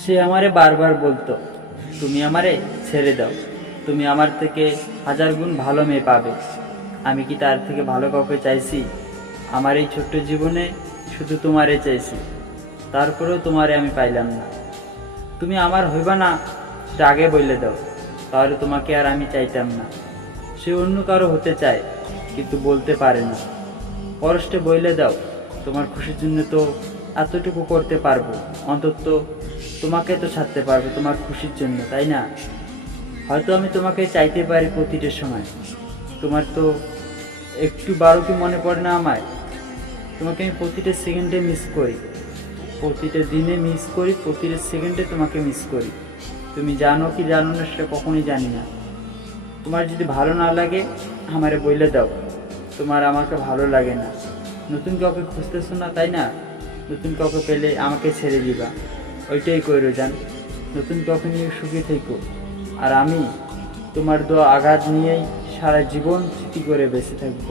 সে আমারে বারবার বলতো, তুমি আমারে ছেড়ে দাও। তুমি আমার থেকে হাজার গুণ ভালো মেয়ে পাবে। আমি কি তার থেকে ভালো কাউকে চাইছি? আমার এই ছোট্ট জীবনে শুধু তোমারে চাইছি। তারপরেও তোমারে আমি পাইলাম না। তুমি আমার হইবা না সেটা আগে বললে দাও। তাহলে তোমাকে আর আমি চাইতাম না। সে অন্য কারও হতে চায়, কিন্তু বলতে পারে না। পরষ্টে বইলে দাও। তোমার খুশির জন্য তো এতটুকু করতে পারব। অন্তত তোমাকে তো ছাড়তে পারব, তোমার খুশির জন্য, তাই না? হয়তো আমি তোমাকে চাইতে পারি প্রতিটা সময়। তোমার তো একটু বারো কি মনে পড়ে না আমায়? তোমাকে আমি প্রতিটা সেকেন্ডে মিস করি। প্রতিটা দিনে মিস করি, প্রতিটা সেকেন্ডে তোমাকে মিস করি। তুমি জানো কি জানো না সেটা কখনোই জানি না। তোমার যদি ভালো না লাগে, আমারে বইলে দাও। তোমার আমাকে ভালো লাগে না। নতুন কাউকে খুঁজতেছো না, তাই না? নতুন কাউকে পেলে আমাকে ছেড়ে দিবা। ওইটাই কইরো যান নতুন নিয়ে সুখী থেকো। আর আমি তোমার দোয়া আঘাত নিয়েই সারা জীবন স্মৃতি করে বেঁচে থাকব।